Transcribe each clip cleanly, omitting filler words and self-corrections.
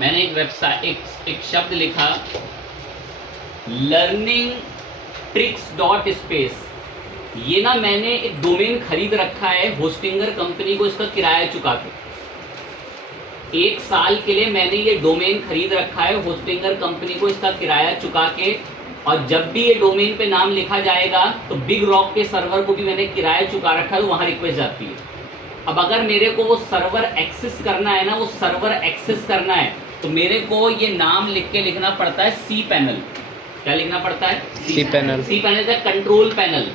मैंने एक वेबसाइट एक शब्द लिखा लर्निंग ट्रिक्स डॉट स्पेस। ये ना मैंने एक डोमेन खरीद रखा है होस्टिंगर कंपनी को, इसका किराया चुका के 1 साल के लिए मैंने ये डोमेन खरीद रखा है होस्टिंगर कंपनी को, इसका किराया चुका के। और जब भी ये डोमेन पे नाम लिखा जाएगा तो बिग रॉक के सर्वर को भी मैंने किराया चुका रखा है, तो वहाँ रिक्वेस्ट जाती है। अब अगर मेरे को वो सर्वर एक्सेस करना है ना, वो सर्वर एक्सेस करना है तो मेरे को ये नाम लिख के लिखना पड़ता है सी पैनल। क्या लिखना पड़ता है? C panel. सी पैनल का कंट्रोल पैनल।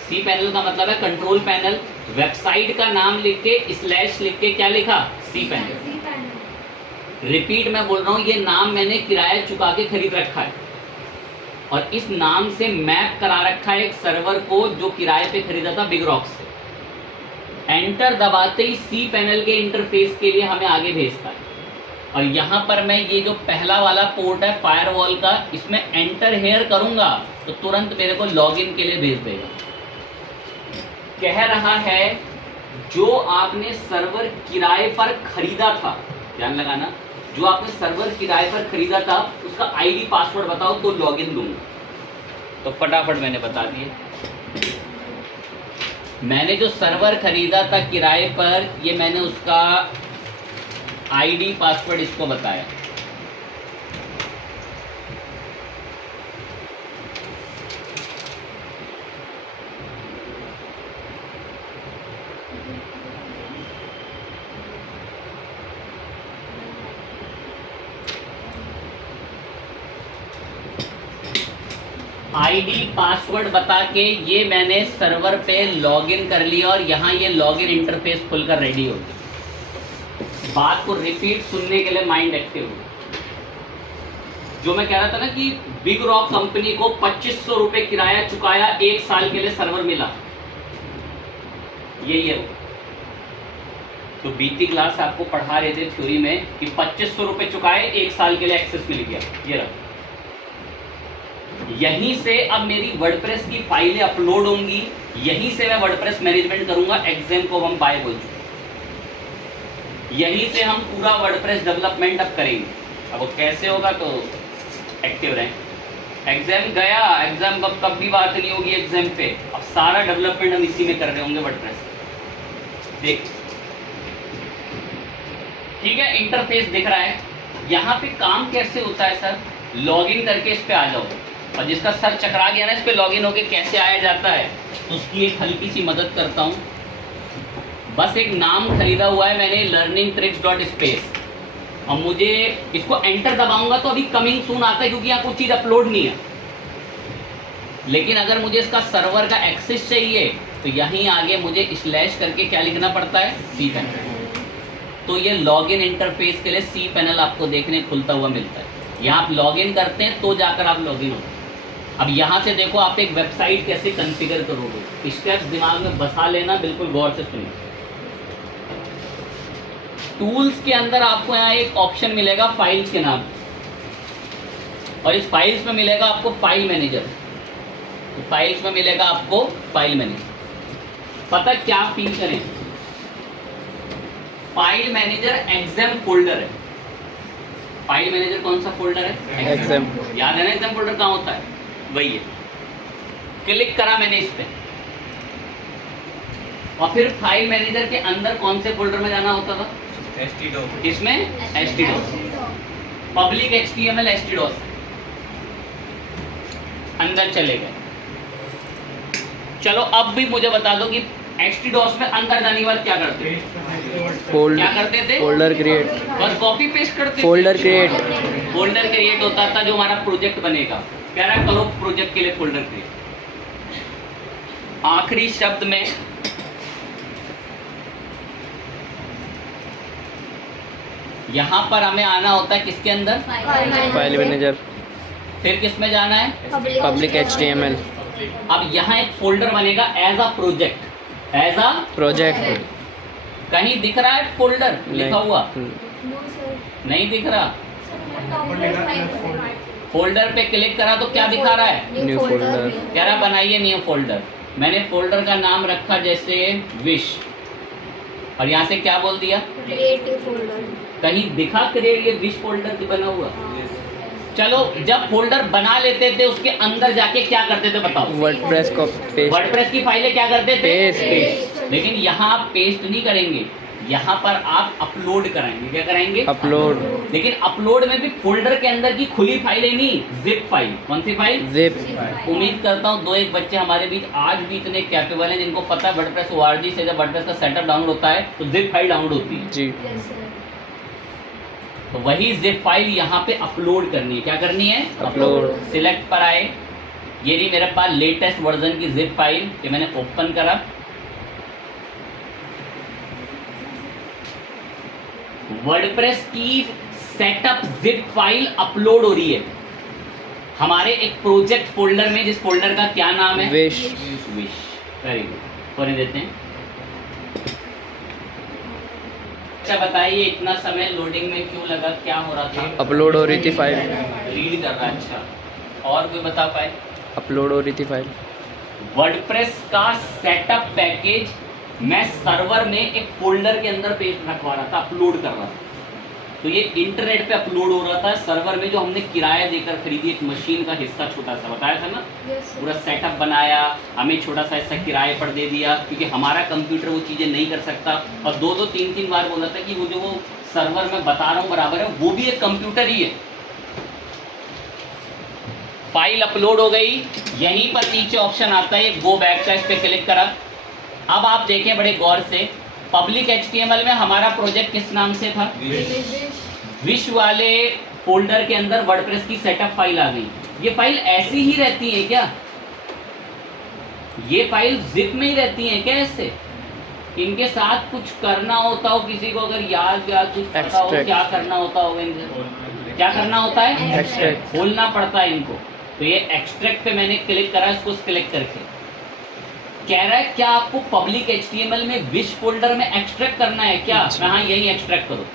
सी पैनल का मतलब है कंट्रोल पैनल। वेबसाइट का नाम लिख के स्लैश लिख के क्या लिखा? C panel. रिपीट मैं बोल रहा हूँ, ये नाम मैंने किराया चुका के खरीद रखा है और इस नाम से मैप करा रखा है एक सर्वर को जो किराए पे खरीदा था बिग रॉक से। एंटर दबाते ही सी पैनल के इंटरफेस के लिए हमें आगे भेजता है। और यहाँ पर मैं ये जो पहला वाला पोर्ट है फायरवॉल का, इसमें एंटर हेयर करूँगा तो तुरंत मेरे को लॉगिन के लिए भेज देगा। कह रहा है जो आपने सर्वर किराए पर खरीदा था, ध्यान लगाना, जो आपने सर्वर किराए पर खरीदा था उसका आईडी पासवर्ड बताओ तो लॉगिन दूंगा। तो फटाफट मैंने बता दिए। मैंने जो सर्वर खरीदा था किराए पर, ये मैंने उसका आईडी पासवर्ड इसको बताया। आईडी पासवर्ड बता के ये मैंने सर्वर पे लॉगिन कर लिया और यहाँ ये लॉगिन इंटरफेस खुलकर रेडी हो गया। बात को रिपीट सुनने के लिए माइंड एक्टिव हो। जो मैं कह रहा था ना कि बिग रॉक कंपनी को 2500 रुपये किराया चुकाया, 1 साल के लिए सर्वर मिला, यही है वो। तो बीती क्लास आपको पढ़ा रहे थे थ्योरी में कि 2500 रुपये चुकाए, 1 साल के लिए एक्सेस मिल गया। ये रहा। यहीं से अब मेरी वर्डप्रेस की फाइलें अपलोड होंगी, यहीं से मैं वर्डप्रेस मैनेजमेंट करूंगा। एग्जाम को हम बाय बोल चुके, यहीं से हम पूरा वर्डप्रेस डेवलपमेंट अब करेंगे। अब वो कैसे होगा तो एक्टिव रहें। एग्जाम गया, एग्जाम कब भी बात नहीं होगी एग्जाम पे। अब सारा डेवलपमेंट हम इसी में कर रहे होंगे वर्डप्रेस। देख, ठीक है, इंटरफेस दिख रहा है। यहाँ पे काम कैसे होता है सर? लॉगिन करके इस पे आ जाओ, और जिसका सर चकरा गया ना इस पे लॉगिन होके कैसे आया जाता है, तो उसकी एक हल्की सी मदद करता हूँ। बस एक नाम खरीदा हुआ है मैंने लर्निंग ट्रिक्स डॉट स्पेस, और मुझे इसको एंटर दबाऊंगा तो अभी कमिंग सून आता है क्योंकि यहाँ कुछ चीज़ अपलोड नहीं है। लेकिन अगर मुझे इसका सर्वर का एक्सेस चाहिए तो यहीं आगे मुझे स्लैश करके क्या लिखना पड़ता है? C panel. तो ये लॉगिन इंटरफेस के लिए सी पैनल आपको देखने खुलता हुआ मिलता है। यहाँ आप लॉगिन करते हैं तो जाकर आप लॉगिन होते हैं। अब यहाँ से देखो आप एक वेबसाइट कैसे कॉन्फ़िगर करोगे, स्टेप्स दिमाग में बसा लेना, बिल्कुल गौर से सुनिए। टूल्स के अंदर आपको यहाँ एक ऑप्शन मिलेगा फाइल्स के नाम, और इस फाइल्स में मिलेगा आपको फाइल मैनेजर। तो फाइल्स में मिलेगा आपको फाइल मैनेजर। पता क्या फील करें? फाइल मैनेजर एग्जाम फोल्डर है। फाइल मैनेजर कौन सा फोल्डर है? एग्जाम। याद है ना एग्जाम फोल्डर कहाँ होता है? वही है। क्लिक करा मैंने इस पे, और फिर फाइल मैनेजर के अंदर कौन से फोल्डर में जाना होता था? htdoc। इसमें htdoc, पब्लिक html htdoc। अंदर चले गए। चलो अब भी मुझे बता दो कि htdoc में अंदर जाने के बाद क्या करते थे? क्या करते थे? Folder create. बस कॉपी पेस्ट करते थे। Folder create. फोल्डर क्रिएट होता था जो हमारा प्रोजेक्ट बनेगा। प्यारा करो प्रोजेक्ट के लिए फोल्डर क्रिएट। आखिरी शब्द में यहाँ पर हमें आना होता है किसके अंदर? File manager. फिर किस में जाना है? Public HTML। अब यहाँ एक फोल्डर बनेगा as a project. As a project. कहीं दिख रहा है फोल्डर लिखा हुआ? नहीं दिख रहा। फोल्डर पे क्लिक करा तो क्या दिखा रहा है? New folder. कह रहा बनाइए न्यू फोल्डर। मैंने फोल्डर का नाम रखा जैसे विश, और यहाँ से क्या बोल दिया? Create new folder. कहीं दिखा क्रिएट ये विश फोल्डर की बना हुआ? चलो, जब फोल्डर बना लेते थे उसके अंदर जाके क्या करते थे बताओ? वर्डप्रेस को पेस्ट वर्डप्रेस की फाइलें क्या करते थे? पेस्ट। लेकिन यहाँ आप पेस्ट नहीं करेंगे, यहाँ पर आप अपलोड कराएंगे। क्या कराएंगे? अपलोड। लेकिन अपलोड में भी फोल्डर के अंदर की खुली फाइलें नहीं, जिप फाइल। कौन सी फाइल? जिप। उम्मीद करता हूँ 2-1 बच्चे हमारे बीच आज भी इतने कैपेबल हैं जिनको पता है वर्डप्रेस ORG से जब वर्डप्रेस का सेटअप डाउनलोड होता है तो जिप फाइल डाउनलोड होती है। जी। तो वही जिप फाइल यहाँ पे अपलोड करनी है। क्या करनी है? अपलोड। सिलेक्ट पर आए, ये रही मेरे पास लेटेस्ट वर्जन की जिप फाइल, ये मैंने ओपन करा। वर्डप्रेस की सेटअप जिप फाइल अपलोड हो रही है हमारे एक प्रोजेक्ट फोल्डर में, जिस फोल्डर का क्या नाम है? विश। विश। वेरी गुड, होने देते हैं। अच्छा बताइए, इतना समय लोडिंग में क्यों लगा? क्या हो रहा था? अपलोड हो रही थी फाइल। रीड कर रहा। अच्छा, और कोई बता पाए? अपलोड हो रही थी फाइल। वर्डप्रेस का सेटअप पैकेज मैं सर्वर में एक फोल्डर के अंदर पेस्ट रखवा रहा था, अपलोड कर रहा था। तो ये इंटरनेट पे अपलोड हो रहा था सर्वर में, जो हमने किराया देकर खरीदी एक मशीन का हिस्सा, छोटा सा बताया था ना। पूरा सेटअप बनाया, हमें छोटा सा हिस्सा किराए पर दे दिया क्योंकि हमारा कंप्यूटर वो चीज़ें नहीं कर सकता। और 2-2, 3-3 बार बोला था कि वो जो वो सर्वर में बता रहा हूँ बराबर है, वो भी एक कंप्यूटर ही है। फाइल अपलोड हो गई, यहीं पर नीचे ऑप्शन आता है गो बैक का, इस पर क्लिक करा। अब आप देखें बड़े गौर से, पब्लिक HTML में हमारा प्रोजेक्ट किस नाम से था? विश वाले फोल्डर के अंदर वर्डप्रेस की सेटअप फाइल आ गई। ये फाइल ऐसी ही रहती है क्या? ये फाइल जिप में ही रहती है क्या? इससे इनके साथ कुछ करना होता हो, किसी को अगर याद कुछ पता हो क्या करना होता हो, क्या करना होता है? एक्सट्रैक्ट खोलना पड़ता है इनको। तो ये एक्सट्रैक्ट पे मैंने क्लिक करा, इसको सिलेक्ट करके कह रहा है क्या आपको पब्लिक HTML में विश फोल्डर में एक्सट्रैक्ट करना है क्या? हाँ, यही एक्सट्रैक्ट करो।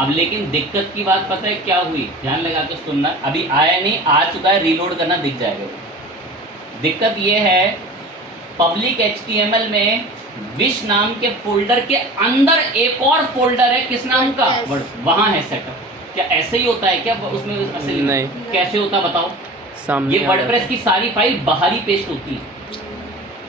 अब लेकिन दिक्कत की बात पता है क्या हुई? ध्यान लगा के सुनना, अभी आया नहीं, आ चुका है, रीलोड करना दिख जाएगा। दिक्कत ये है, पब्लिक HTML में विश नाम के फोल्डर के अंदर एक और फोल्डर है, किस नाम का? वहां है सेटअप। क्या ऐसे ही होता है क्या उसमें? असली नहीं। कैसे होता बताओ? सामने ये वर्डप्रेस की सारी फाइल बाहर ही पेस्ट होती है।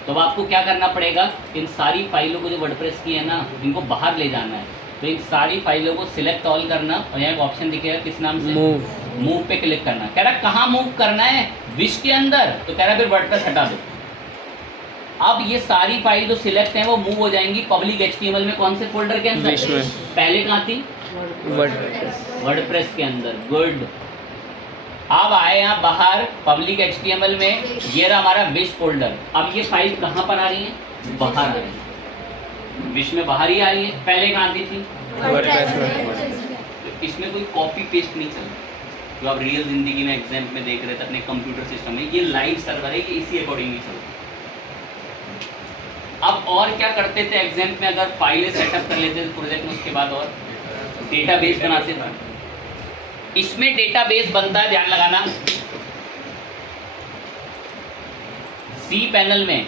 तो अब आपको क्या करना पड़ेगा, इन सारी फाइलों को जो वर्डप्रेस की है ना, इनको बाहर ले जाना है। तो इन सारी फाइलों को सिलेक्ट ऑल करना, और यहाँ एक ऑप्शन दिखेगा किस नाम से? मूव पे क्लिक करना। कह रहा कहाँ मूव करना है? विश के अंदर। तो कह रहा फिर वर्डप्रेस हटा दो। अब ये सारी फाइल जो सिलेक्ट हैं वो मूव हो जाएंगी पब्लिक HTML में। कौन से फोल्डर के अंदर? विश में। पहले कहाँ थी? वर्डप्रेस के अंदर। गुड। अब आए यहाँ बाहर पब्लिक HTML में, ये रहा हमारा विश फोल्डर। अब ये फाइल कहाँ पर आ रही है? बाहर आ रही है, विश में बाहर ही आ रही है। पहले कहाँ आती थी? वर्डप्रेस में। तो इसमें कोई कॉपी पेस्ट नहीं चल रहा, जो आप रियल जिंदगी में एग्जाम में देख रहे थे अपने कंप्यूटर सिस्टम में। ये लाइव सर्वर है, ये इसी अकॉर्डिंग ही चल रहा। अब और क्या करते थे एग्जाम में, अगर फाइलें सेटअप कर लेते थे प्रोजेक्ट में, उसके बाद और डेटाबेस बनाते थे। इसमें डेटाबेस बनता है, ध्यान लगाना। cPanel में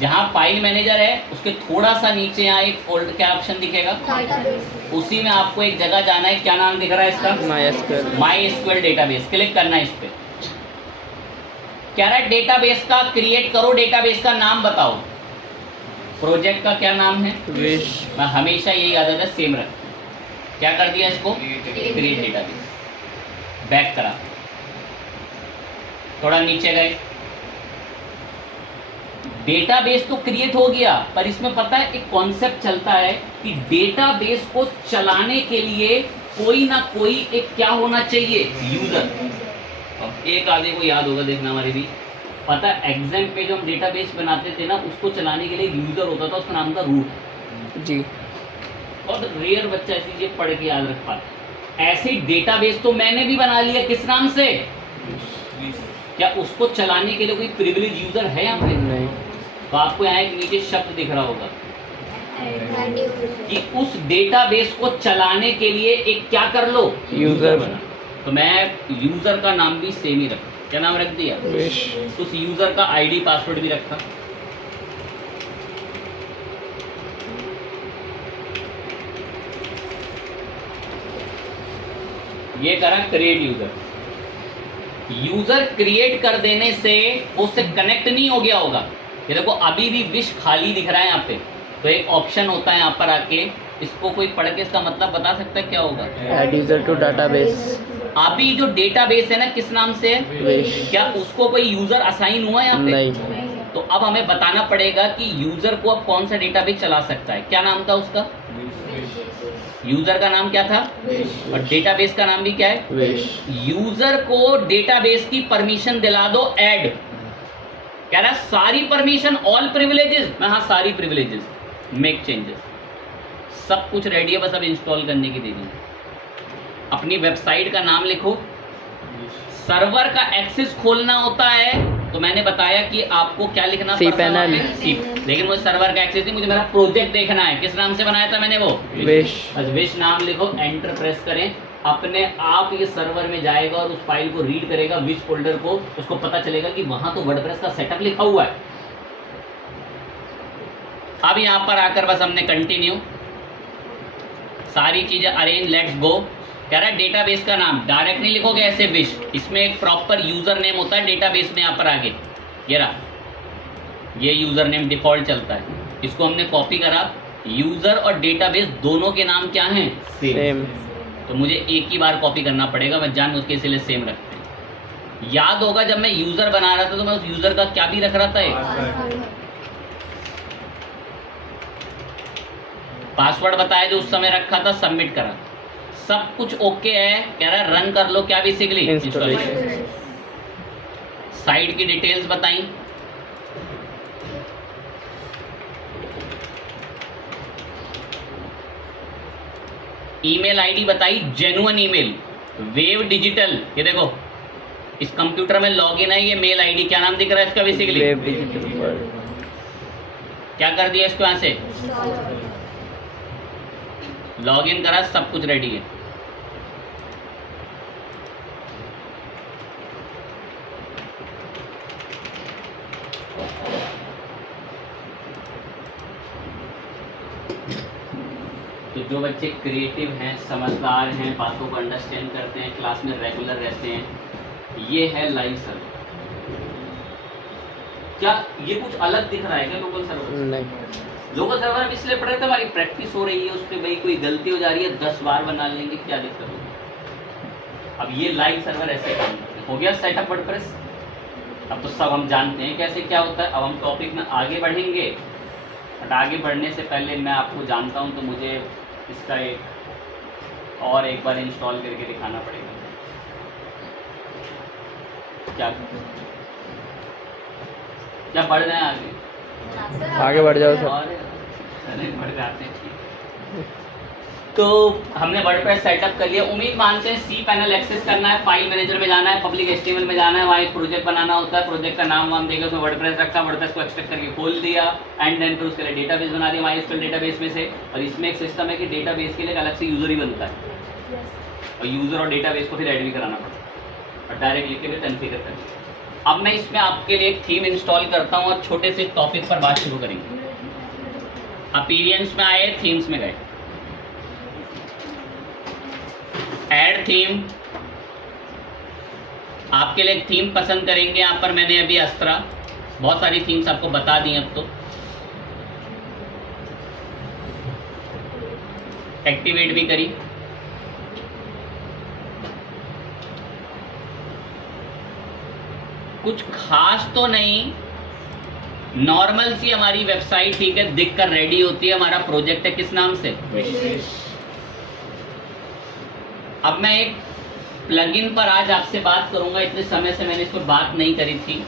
जहां फाइल मैनेजर है उसके थोड़ा सा नीचे यहाँ एक फोल्डर, क्या ऑप्शन दिखेगा? उसी में आपको एक जगह जाना है, क्या नाम दिख रहा है इसका? MySQL database. क्लिक करना है इस पे। कह रहा है डेटाबेस का क्रिएट करो, डेटाबेस का नाम बताओ। प्रोजेक्ट का क्या नाम है? विश। मैं हमेशा यही आदत है, सेम रख। क्या कर दिया इसको? Create database. बैक करा, थोड़ा नीचे गए, डेटाबेस तो क्रिएट हो गया, पर इसमें पता है एक कॉन्सेप्ट चलता है कि डेटाबेस को चलाने के लिए कोई ना कोई एक क्या होना चाहिए? यूजर। अब एक आधे को याद होगा, देखना हमारे भी पता है, एग्जाम पे जो हम डेटाबेस बनाते थे ना, उसको चलाने के लिए यूजर होता था, उसका नाम था रूट जी। और रेयर बच्चा ऐसी चीजें पढ़ के याद रख पाता। ऐसे डेटाबेस तो मैंने भी बना लिया, किस नाम से? क्या उसको चलाने के लिए कोई प्रिविलेज यूजर है यहाँ पे? नहीं। तो आपको यहाँ एक नीचे शब्द दिख रहा होगा कि उस डेटाबेस को चलाने के लिए एक क्या कर लो? यूजर बना। तो मैं यूजर का नाम भी सेम ही रखा। क्या नाम रख दिया? विश। उस यूजर का आईडी पासवर्ड भी रखा। ये करा क्रिएट यूजर। यूजर क्रिएट कर देने से उससे कनेक्ट नहीं हो गया होगा। ये देखो अभी भी विश खाली दिख रहा है यहाँ पे, तो एक ऑप्शन होता है यहाँ पर आके, इसको कोई पढ़ के इसका मतलब बता सकता है क्या होगा? Add user to database. अभी जो डेटाबेस है ना किस नाम से? विश। क्या उसको कोई यूजर असाइन हुआ है यहाँ पे? नहीं। तो अब हमें बताना पड़ेगा कि यूजर को अब कौन सा डेटाबेस चला सकता है। क्या नाम था उसका? यूजर का नाम क्या था? और डेटाबेस का नाम भी क्या है? विश। यूजर को डेटाबेस की परमिशन दिला दो, ऐड। कह रहा है सारी परमिशन, ऑल प्रिविलेजेस। मैं हाँ सारी प्रिविलेजेस, मेक चेंजेस, सब कुछ रेडी है, बस अब इंस्टॉल करने की देरी है। अपनी वेबसाइट का नाम लिखो। सर्वर का एक्सेस खोलना होता है तो मैंने बताया कि आपको क्या लिखना पड़ता है वहाँ पे? सी। लेकिन मुझे सर्वर का एक्सेस नहीं, मुझे मेरा प्रोजेक्ट देखना है। किस नाम से बनाया था मैंने वो? विश। बस विश नाम लिखो, एंटर प्रेस करें, अपने आप ये सर्वर में जाएगा और उस फाइल को रीड करेगा, विश फोल्डर को। उसको पता चलेगा कि वहां तो वर्डप्रेस का सेटअप लिखा हुआ है। अब यहाँ पर आकर बस हमने कंटिन्यू, सारी चीजें अरेंज, लेट्स गो। कह रहा है डेटाबेस का नाम डायरेक्ट नहीं लिखोगे ऐसे विश, इसमें एक प्रॉपर यूजर नेम होता है डेटाबेस में। यहाँ पर आगे ये रहा, ये यूजर नेम डिफॉल्ट चलता है, इसको हमने कॉपी करा। यूजर और डेटाबेस दोनों के नाम क्या हैं? सेम। तो मुझे एक ही बार कॉपी करना पड़ेगा, मैं जानबूझ के इसलिए सेम रखते हैं। याद होगा जब मैं यूजर बना रहा था तो मैं उस यूजर का क्या भी रख रहा था? एक पासवर्ड बताया जो उस समय रखा था, सबमिट करा, सब कुछ ओके है। कह रहा है रन कर लो, क्या बेसिकली? इंस्टॉलेशन। साइट की डिटेल्स बताई, ईमेल आईडी बताई, जेन्युइन ईमेल, वेव डिजिटल। ये देखो इस कंप्यूटर में लॉगिन है, ये मेल आईडी, क्या नाम दिख रहा है इसका बेसिकली? Web digital world. क्या कर दिया इसको यहाँ से? लॉगिन करा, सब कुछ रेडी है। तो जो बच्चे क्रिएटिव हैं, समझदार हैं, बातों को अंडरस्टैंड करते हैं, क्लास में रेगुलर रहते हैं, ये है लाइव सर्वर। क्या ये कुछ अलग दिख रहा है क्या लोकल सर्वर? नहीं। लोकल सर्वर हम इसलिए पढ़ रहे थे, हमारी प्रैक्टिस हो रही है उस पर, भाई कोई गलती हो जा रही है 10 बार बना लेंगे, क्या दिक्कत होगी। अब ये लाइव सर्वर ऐसे काम करते हैं। हो गया सेटअप वर्डप्रेस। अब तो सब हम जानते हैं कैसे क्या होता है। अब हम टॉपिक में आगे बढ़ेंगे, बट आगे बढ़ने से पहले मैं आपको जानता हूँ तो मुझे इसका एक बार इंस्टॉल करके दिखाना पड़ेगा। क्या बढ़ रहे हैं आगे बढ़ जाओ सर। और चले बढ़ जाते हैं। तो हमने वर्डप्रेस सेटअप कर लिया। उम्मीद मानते हैं सी पैनल एक्सेस करना है, फाइल मैनेजर में जाना है, पब्लिक एचटीएमएल में जाना है, वहाँ एक प्रोजेक्ट बनाना होता है, प्रोजेक्ट का नाम वाम देगा, उसमें वर्डप्रेस रखा, वर्डप्रेस को एक्सट्रैक्ट करके खोल दिया, एंड देन फिर उसके लिए डेटाबेस बना दिया माइस्क्यूएल डेटाबेस में से। और इसमें एक सिस्टम है कि डेटाबेस के लिए एक अलग से यूजर ही बनता है, और यूजर और डेटाबेस को फिर ऐड भी कराना पड़ता है, और डायरेक्ट लिख के फिर कॉन्फ़िगर कर दिया। अब मैं इसमें आपके लिए एक थीम इंस्टॉल करता हूँ और छोटे से टॉपिक पर बात शुरू करेंगे। अपीरियंस में आए, थीम्स में गए, ऐड थीम। आपके लिए एक थीम पसंद करेंगे। यहाँ पर मैंने अभी अस्त्रा, बहुत सारी थीम्स आपको बता दी। अब तो एक्टिवेट भी करी। कुछ खास तो नहीं, नॉर्मल सी हमारी वेबसाइट, ठीक है, दिख कर रेडी होती है। हमारा प्रोजेक्ट है किस नाम से? अब मैं एक प्लगइन पर आज आपसे बात करूंगा। इतने समय से मैंने इस पर बात नहीं करी थी।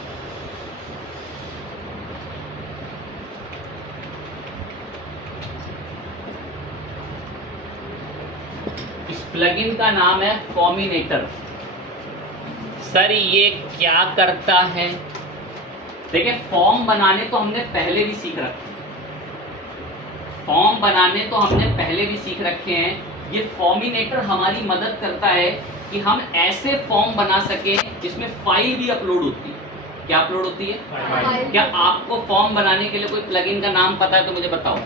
इस प्लगइन का नाम है फॉर्मिनेटर। सर ये क्या करता है? देखिए, फॉर्म बनाने तो हमने पहले भी सीख रखे हैं, फॉर्म बनाने तो हमने पहले भी सीख रखे हैं। ये फॉर्मिनेटर हमारी मदद करता है कि हम ऐसे फॉर्म बना सकें जिसमें फाइल भी अपलोड होती है। क्या अपलोड होती है? फाइल। क्या आपको फॉर्म बनाने के लिए कोई प्लगइन का नाम पता है तो मुझे बताओ।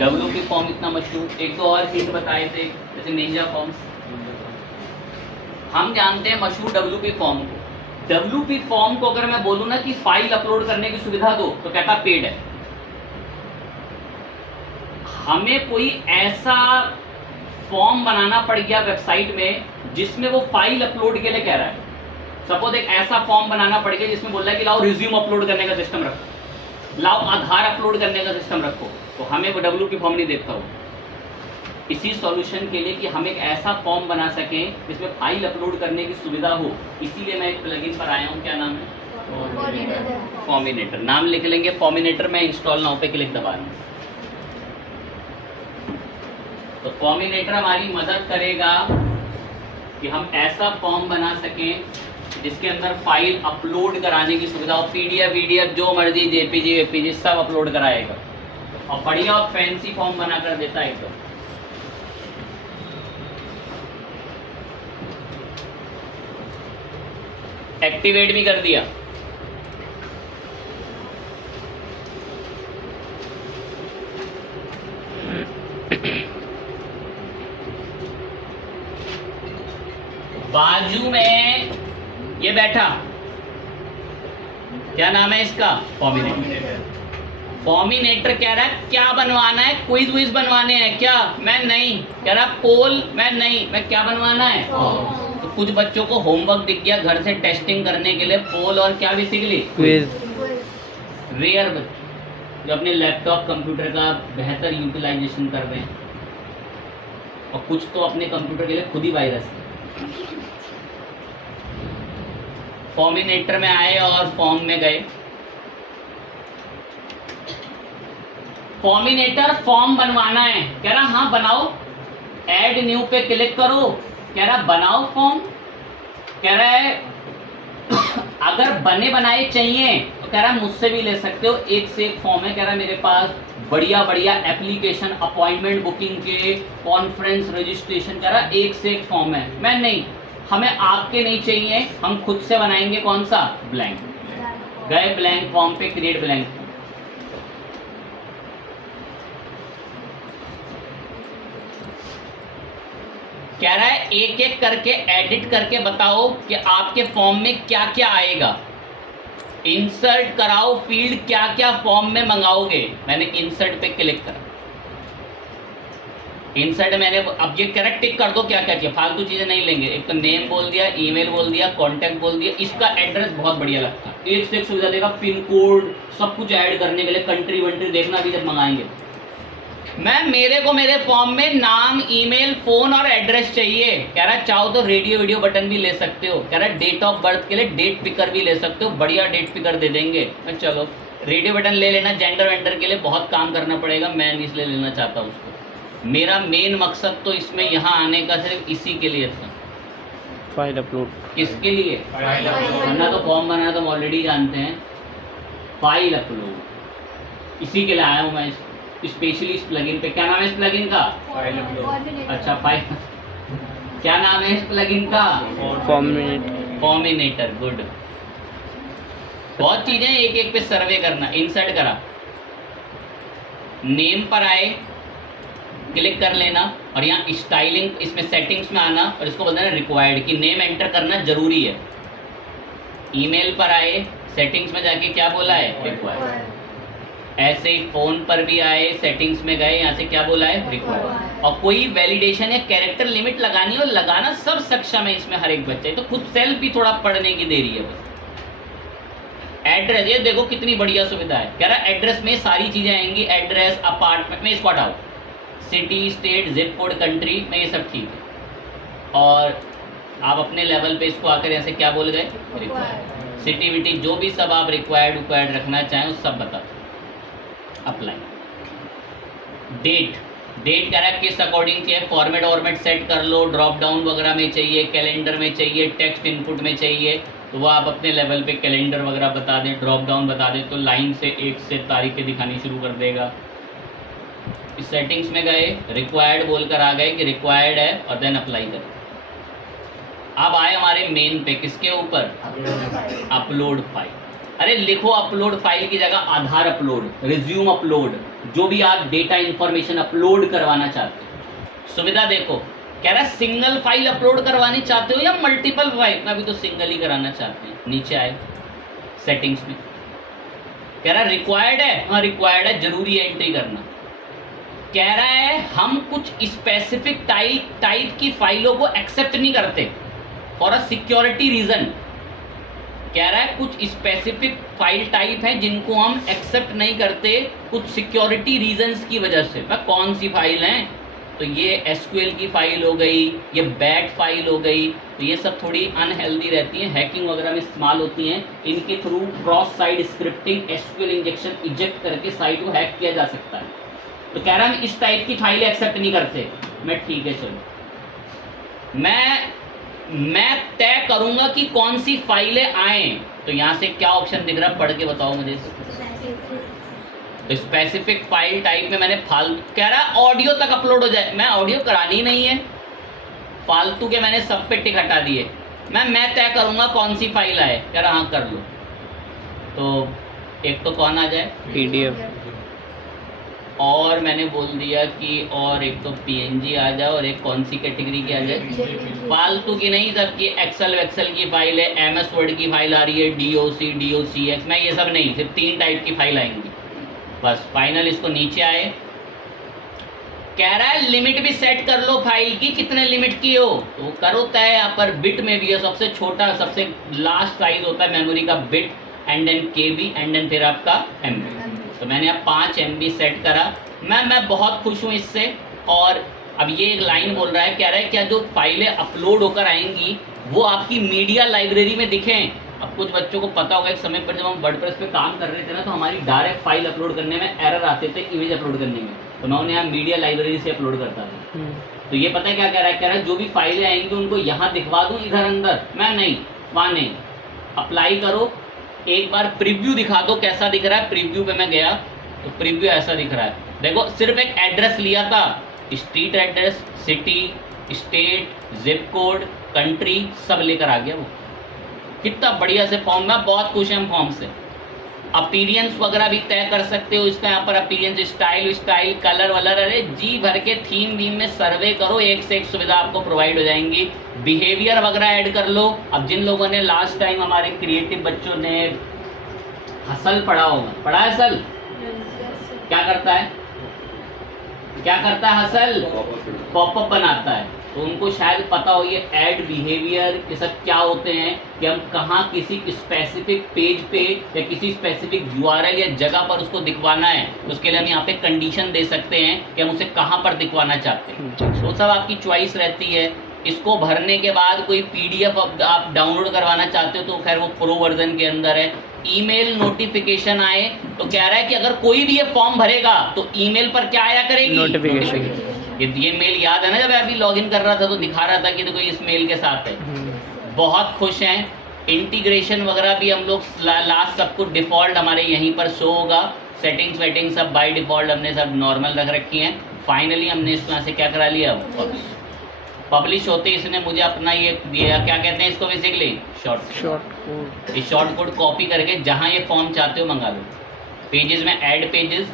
WP फॉर्म इतना मशहूर। एक तो और हिंट बताए थे, जैसे निंजा फॉर्म्स, हम जानते हैं मशहूर WP फॉर्म को। WP फॉर्म को अगर मैं बोलूं ना कि फाइल अपलोड करने की सुविधा दो तो कहता पेड है। हमें कोई ऐसा फॉर्म बनाना पड़ गया वेबसाइट में जिसमें वो फाइल अपलोड के लिए कह रहा है। सपोज एक ऐसा फॉर्म बनाना पड़ गया जिसमें बोल रहा है कि लाओ रिज्यूम अपलोड करने का सिस्टम रखो, लाओ आधार अपलोड करने का सिस्टम रखो, तो हमें वो WP फॉर्म नहीं देखता हो। इसी सॉल्यूशन के लिए कि हम एक ऐसा फॉर्म बना सकें जिसमें फाइल अपलोड करने की सुविधा हो, इसीलिए मैं एक प्लगइन पर आया हूँ। क्या नाम है? फॉर्मिनेटर। नाम लिख लेंगे फॉर्मिनेटर। मैं इंस्टॉल नाउ पे क्लिक दबा दूँ तो फॉर्मिनेटर हमारी मदद करेगा कि हम ऐसा फॉर्म बना सकें जिसके अंदर फाइल अपलोड कराने की सुविधा हो। PDF जो मर्जी, JPG वेपीजी सब अपलोड कराएगा और बढ़िया और फैंसी फॉर्म बना कर देता है एकदम। एक्टिवेट भी कर दिया। बाजू में ये बैठा, क्या नाम है इसका? फॉर्मिनेटर। फॉर्मिनेटर कह रहा है क्या बनवाना है? क्विज विज बनवाने हैं क्या? मैं नहीं। कह रहा पोल, मैं नहीं। मैं क्या बनवाना है? तो कुछ बच्चों को होमवर्क दिख गया घर से टेस्टिंग करने के लिए, पोल और क्या बेसिकली क्विज। रेयर बच्चे जो अपने लैपटॉप कंप्यूटर का बेहतर यूटिलाइजेशन कर रहे हैं, और कुछ तो अपने कंप्यूटर के लिए खुद ही वायरस है। फॉर्मिनेटर में आए और फॉर्म में गए। फॉर्मिनेटर फॉर्म बनवाना है, कह रहा हाँ बनाओ। ऐड न्यू पे क्लिक करो, कह रहा बनाओ फॉर्म। कह रहा है अगर बने बनाए चाहिए तो कह रहा मुझसे भी ले सकते हो, एक से एक फॉर्म है। कह रहा मेरे पास बढ़िया बढ़िया एप्लीकेशन, अपॉइंटमेंट बुकिंग के, कॉन्फ्रेंस रजिस्ट्रेशन, कह रहा एक से एक फॉर्म है। मैं नहीं, हमें आपके नहीं चाहिए, हम खुद से बनाएंगे। कौन सा? ब्लैंक। गए ब्लैंक फॉर्म पे, क्रिएट ब्लैंक। कह रहा है एक एक करके एडिट करके बताओ कि आपके फॉर्म में क्या क्या आएगा। इंसर्ट कराओ फील्ड, क्या क्या फॉर्म में मंगाओगे। मैंने इंसर्ट पे क्लिक करा। इंसर्ट मैंने अब ये करेक्ट टिक कर दो क्या क्या किया, फालतू चीजें नहीं लेंगे। एक तो नेम बोल दिया, ईमेल बोल दिया, कांटेक्ट बोल दिया। इसका एड्रेस बहुत बढ़िया लगता है, एक से एक सुविधा देगा, पिन कोड सब कुछ ऐड करने के लिए, कंट्री वंट्री देखना भी जब मंगाएंगे। मैं मेरे को मेरे फॉर्म में नाम, ईमेल, फोन और एड्रेस चाहिए। कह रहा चाहो तो रेडियो वीडियो बटन भी ले सकते हो। कह रहा डेट ऑफ बर्थ के लिए डेट पिकर भी ले सकते हो, बढ़िया डेट पिकर दे देंगे। मैं चलो रेडियो बटन ले लेना। जेंडर वेंडर के लिए बहुत काम करना पड़ेगा, मैं नहीं इसलिए लेना चाहता उसको। मेरा मेन मकसद तो इसमें यहाँ आने का सिर्फ इसी के लिए था। फाइल अपलोड किसके लिए? वरना तो फॉर्म बनाना तो हम ऑलरेडी जानते हैं। फाइल अपलोड, इसी के लिए आया हूँ मैं स्पेशली इस प्लगइन पे। क्या नाम है इस प्लगइन का? File upload. अच्छा फाइल, क्या नाम है इस प्लगइन का? फॉर्मिनेटर। गुड। बहुत चीजें एक एक पे सर्वे करना। इंसर्ट करा, नेम पर आए, क्लिक कर लेना और यहाँ स्टाइलिंग, इसमें सेटिंग्स में आना और इसको बोलना है रिक्वायर्ड कि नेम एंटर करना जरूरी है। ईमेल पर आए, सेटिंग्स में जाके क्या बोला है? रिक्वायर्ड। ऐसे ही फोन पर भी आए, सेटिंग्स में गए, यहाँ से क्या बोला है? रिक्वायर्ड। और कोई वैलिडेशन या कैरेक्टर लिमिट लगानी हो, लगाना सब सक्षम है इसमें हर एक बच्चे। तो खुद सेल्फ भी थोड़ा पढ़ने की देरी है बस। एड्रेस, ये देखो कितनी बढ़िया सुविधा है। कह रहा एड्रेस में सारी चीजें आएंगी। एड्रेस, अपार्टमेंट में, इसको हटाओ, city, state, zip code, country में, ये सब ठीक है। और आप अपने लेवल पे इसको आकर यहाँ से क्या बोल गए? रिक्वायर्ड। सिटी विटी जो भी सब आप रिक्वायर्ड रखना चाहें वो सब बता। अप्लाई। डेट, डेट कह रहा है किस अकॉर्डिंग चाहिए, फॉर्मेट वॉर्मेट सेट कर लो। ड्रॉप डाउन वगैरह में चाहिए, कैलेंडर में चाहिए, टेक्स्ट इनपुट में चाहिए तो वो आप अपने लेवल पे कैलेंडर वगैरह बता दें। ड्रॉप डाउन बता दें तो लाइन से एक से तारीखें दिखानी शुरू कर देगा। इस सेटिंग्स में गए, रिक्वायर्ड बोलकर आ गए कि रिक्वायर्ड है और देन अप्लाई करें। अब आए हमारे मेन पे, किसके ऊपर? Upload file. अरे लिखो अपलोड फाइल की जगह आधार अपलोड, रिज्यूम अपलोड, जो भी आप डेटा इंफॉर्मेशन अपलोड करवाना चाहते हो। सुविधा देखो, कह रहा है सिंगल फाइल अपलोड करवानी चाहते हो या मल्टीपल फाइल, मैं अभी तो सिंगल ही कराना चाहते हैं। नीचे आए सेटिंग्स में, कह रहा है रिक्वायर्ड है, हाँ रिक्वायर्ड है, जरूरी है एंट्री करना। कह रहा है हम कुछ स्पेसिफिक टाइप की फाइलों को एक्सेप्ट नहीं करते फॉर अ सिक्योरिटी रीजन। कह रहा है कुछ स्पेसिफिक फाइल टाइप हैं जिनको हम एक्सेप्ट नहीं करते कुछ सिक्योरिटी रीजंस की वजह से। मैं कौन सी फाइल हैं, तो ये एसक्यूएल की फाइल हो गई, ये बैट फाइल हो गई, तो ये सब थोड़ी अनहेल्दी रहती हैं, हैकिंग वगैरह में इस्तेमाल होती हैं। इनके through cross site scripting SQL injection eject करके साइट को हैक किया जा सकता है। तो कह रहा है हम इस टाइप की फाइलें एक्सेप्ट नहीं करते। मैं ठीक है चलो, मैं तय करूंगा कि कौन सी फाइलें आए। तो यहाँ से क्या ऑप्शन दिख रहा है, पढ़ के बताओ मुझे। तो स्पेसिफिक फाइल टाइप में मैंने फालतू, कह रहा है ऑडियो तक अपलोड हो जाए, मैं ऑडियो करानी ही नहीं है, फालतू के मैंने सब पे टिक हटा दिए। मैं तय करूंगा कौन सी फाइल आए, कह रहा हाँ कर लो। तो एक तो कौन आ जाए, PDF, और मैंने बोल दिया कि और एक तो PNG आ जाए, और एक कौन सी कैटेगरी की आ जाए, फालतू की नहीं, सबकी एक्सेल की फाइल है, MS वर्ड की फाइल आ रही है, DOCX, मैं ये सब नहीं, सिर्फ 3 टाइप की फाइल आएंगी बस। फाइनल इसको नीचे आए, कह रहा है लिमिट भी सेट कर लो फाइल की, कितने लिमिट की हो तो करो तय। यहाँ पर बिट में भी है, सबसे छोटा सबसे लास्ट साइज होता है मेमोरी का bit, and then KB, and then फिर आपका MB। तो मैंने अब 5 MB सेट करा। मैं बहुत खुश हूँ इससे। और अब ये एक लाइन बोल रहा है, कह रहा है क्या जो फाइलें अपलोड होकर आएंगी वो आपकी मीडिया लाइब्रेरी में दिखें। अब कुछ बच्चों को पता होगा, एक समय पर जब हम वर्डप्रेस पे काम कर रहे थे ना, तो हमारी डायरेक्ट फाइल अपलोड करने में एरर आते थे, इमेज अपलोड करने में, तो मैं उन्हें यहाँ मीडिया लाइब्रेरी से अपलोड करता था। तो ये पता है क्या कह रहा है, कह रहा है जो भी फाइलें आएंगी उनको यहाँ दिखवा दूँ इधर अंदर, मैं नहीं, वहाँ नहीं, अप्लाई करो, एक बार प्रीव्यू दिखा दो कैसा दिख रहा है। प्रीव्यू पे मैं गया तो प्रीव्यू ऐसा दिख रहा है, देखो सिर्फ एक एड्रेस लिया था, street address, city, state, zip code, country, सब लेकर आ गया वो। कितना बढ़िया से फॉर्म, मैं बहुत खुश हूँ फॉर्म से। अपीरियंस वगैरह भी तय कर सकते हो इसका, यहाँ पर अपीरियंस, स्टाइल, कलर वलर, अरे जी भर के थीम वीम में सर्वे करो, एक से एक सुविधा आपको प्रोवाइड हो जाएंगी। बिहेवियर वगैरह ऐड कर लो। अब जिन लोगों ने लास्ट टाइम हमारे क्रिएटिव बच्चों ने हसल पढ़ा होगा, पढ़ा है हसल, क्या करता है हसल, पॉपअप बनाता है, तो उनको शायद पता हो ये ऐड, बिहेवियर, ये सब क्या होते हैं, कि हम कहाँ किसी स्पेसिफिक पेज पे या किसी स्पेसिफिक URL या जगह पर उसको दिखवाना है, तो उसके लिए हम यहाँ पे कंडीशन दे सकते हैं कि हम उसे कहाँ पर दिखवाना चाहते हैं। तो सब आपकी चॉइस रहती है। इसको भरने के बाद कोई PDF आप डाउनलोड करवाना चाहते हो तो खैर वो प्रो वर्जन के अंदर है। ईमेल नोटिफिकेशन आए तो कह रहा है कि अगर कोई भी ये फॉर्म भरेगा तो ईमेल पर क्या आया करेगी, नोटिफिकेशन। ये मेल याद है ना, जब अभी लॉगिन कर रहा था तो दिखा रहा था कि देखो इस मेल के साथ है। बहुत खुश हैं। इंटीग्रेशन वगैरह भी हम लोग लास्ट सब कुछ डिफ़ॉल्ट हमारे यहीं पर शो होगा। सेटिंग्स वेटिंग सब बाय डिफ़ॉल्ट हमने सब नॉर्मल रख रखी हैं। फाइनली हमने इसको यहाँ से क्या करा लिया, पब्लिश होते इसने मुझे अपना ये दिया, क्या कहते हैं इसको बेसिकली, शॉर्ट कोड। इस शॉर्ट कोड कॉपी करके जहाँ ये फॉर्म चाहते हो मंगा लो। पेजेस में ऐड पेजेस,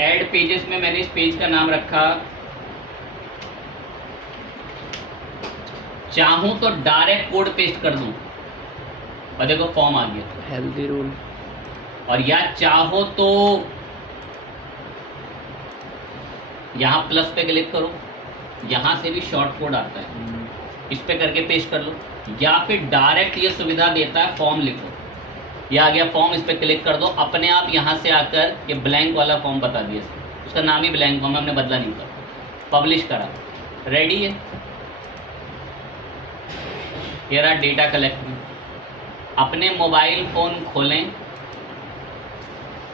ऐड पेजेस में मैंने इस पेज का नाम रखा, चाहूं तो डायरेक्ट कोड पेस्ट कर दूं और देखो फॉर्म आ गया, हेल्दी रूल। और या चाहो तो यहाँ प्लस पे क्लिक करो, यहाँ से भी शॉर्ट कोड आता है, इस पे करके पेस्ट कर लो, या फिर डायरेक्ट ये सुविधा देता है फॉर्म लिखो, ये आ गया फॉर्म, इस पे क्लिक कर दो, अपने आप यहाँ से आकर ये ब्लैंक वाला फॉर्म बता दिया, उसका नाम ही ब्लैंक फॉर्म है, हमने बदला नहीं करा, पब्लिश करा, रेडी है। ये रहा डेटा कलेक्ट। अपने मोबाइल फ़ोन खोलें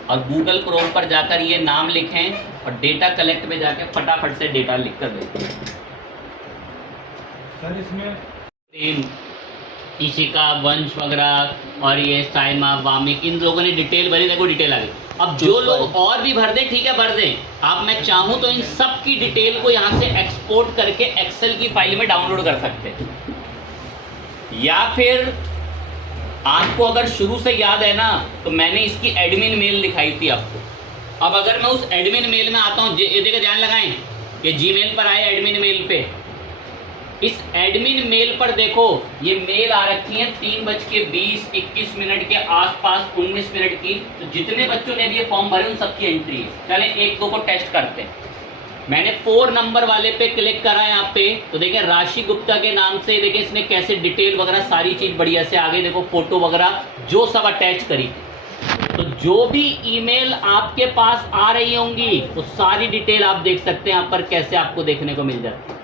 और गूगल क्रोम पर जाकर ये नाम लिखें और डेटा कलेक्ट में जाकर फटाफट से डेटा लिख कर दें। सर इसमें इशिका, वंश वगैरह और ये साइमा, वामिक, इन लोगों ने डिटेल भरी, देखो डिटेल आ गई। अब जो लोग और भी भर दें, ठीक है भर दें। आप मैं चाहूँ तो इन सब की डिटेल को यहाँ से एक्सपोर्ट करके एक्सेल की फाइल में डाउनलोड कर सकते हैं। या फिर आपको अगर शुरू से याद है ना, तो मैंने इसकी एडमिन मेल दिखाई थी आपको। अब अगर मैं उस एडमिन मेल में आता हूँ, ये देखिए ध्यान लगाएं कि जीमेल पर आए एडमिन मेल पे, इस एडमिन मेल पर देखो ये मेल आ रखी है 3:20-21 के आसपास, 19 मिनट की। तो जितने बच्चों ने भी ये फॉर्म भरे उन सबकी एंट्री है। चलें एक दो को टेस्ट करते हैं। मैंने 4 नंबर वाले पे क्लिक करा यहाँ पे, तो देखें राशि गुप्ता के नाम से, देखें इसने कैसे डिटेल वगैरह सारी चीज बढ़िया से आगे देखो, फोटो वगैरह जो सब अटैच करी। तो जो भी ईमेल आपके पास आ रही होंगी वो सारी डिटेल आप देख सकते हैं यहाँ पर कैसे आपको देखने को मिल जाती है।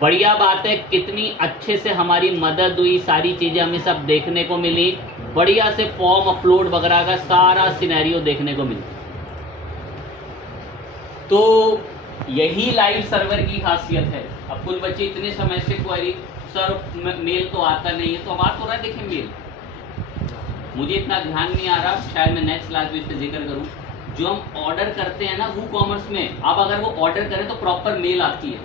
बढ़िया बात है, कितनी अच्छे से हमारी मदद हुई, सारी चीजें हमें सब देखने को मिली, बढ़िया से फॉर्म अपलोड वगैरह का सारा सिनेरियो देखने को मिला। तो यही लाइव सर्वर की खासियत है। अब कुछ बच्चे इतने समय से क्वेरी, सर मेल तो आता नहीं है, तो अब बात हो रहा है, देखिए मेल मुझे इतना ध्यान नहीं आ रहा, शायद मैं नेक्स्ट क्लास में इस पर जिक्र करूँ। जो हम ऑर्डर करते हैं ना WooCommerce में, अब अगर वो ऑर्डर करें तो प्रॉपर मेल आती है,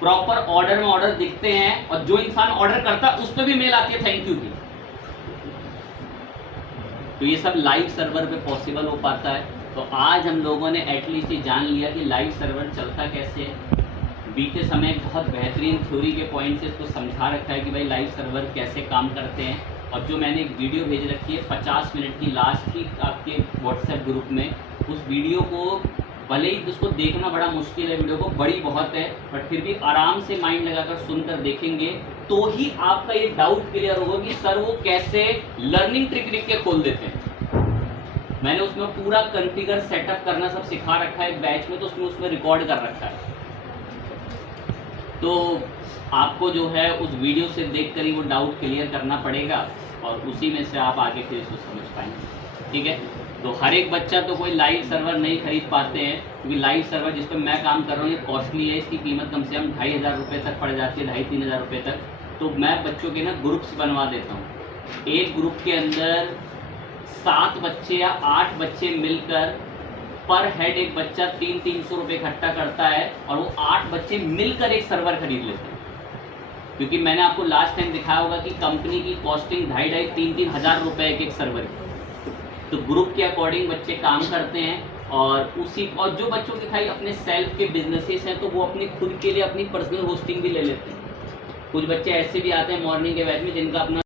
प्रॉपर ऑर्डर में ऑर्डर दिखते हैं, और जो इंसान ऑर्डर करता है उस पर भी मेल आती है थैंक यू की। तो ये सब लाइव सर्वर पे पॉसिबल हो पाता है। तो आज हम लोगों ने एटलीस्ट ये जान लिया कि लाइव सर्वर चलता कैसे है। बीते समय बहुत बेहतरीन थ्योरी के पॉइंट से इसको समझा रखा है कि भाई लाइव सर्वर कैसे काम करते हैं। और जो मैंने एक वीडियो भेज रखी है 50 मिनट की लास्ट की आपके व्हाट्सएप ग्रुप में, उस वीडियो को भले ही उसको देखना बड़ा मुश्किल है, वीडियो को बड़ी बहुत है, बट फिर भी आराम से माइंड लगाकर सुनकर देखेंगे तो ही आपका ये डाउट क्लियर होगा कि सर वो कैसे लर्निंग ट्रिक लिख के खोल देते हैं। मैंने उसमें पूरा कॉन्फ़िगर सेटअप करना सब सिखा रखा है बैच में, तो उसमें रिकॉर्ड कर रखा है। तो आपको जो है उस वीडियो से देख कर ही वो डाउट क्लियर करना पड़ेगा, और उसी में से आप आगे फिर इसको समझ पाएंगे। ठीक है, तो हर एक बच्चा तो कोई लाइव सर्वर नहीं खरीद पाते हैं, क्योंकि लाइव सर्वर जिस पर मैं काम कर रहा हूँ ये कॉस्टली है, इसकी कीमत कम से कम 2,500 रुपये तक पड़ जाती है, 2,500-3,000 रुपये तक। तो मैं बच्चों के ना ग्रुप्स बनवा देता हूँ। एक ग्रुप के अंदर 7 बच्चे या 8 बच्चे मिलकर पर हेड एक बच्चा 300-300 रुपये इकट्ठा करता है, और वो 8 बच्चे मिलकर एक सर्वर खरीद लेते हैं। क्योंकि मैंने आपको लास्ट टाइम दिखाया होगा कि कंपनी की कॉस्टिंग 2,500-3,000 हज़ार रुपये एक सर्वर की। तो ग्रुप के अकॉर्डिंग बच्चे काम करते हैं, और जो बच्चों के भाई अपने सेल्फ के बिजनेसेस हैं तो वो अपने खुद के लिए अपनी पर्सनल होस्टिंग भी ले लेते हैं। कुछ बच्चे ऐसे भी आते हैं मॉर्निंग के बैच में जिनका अपना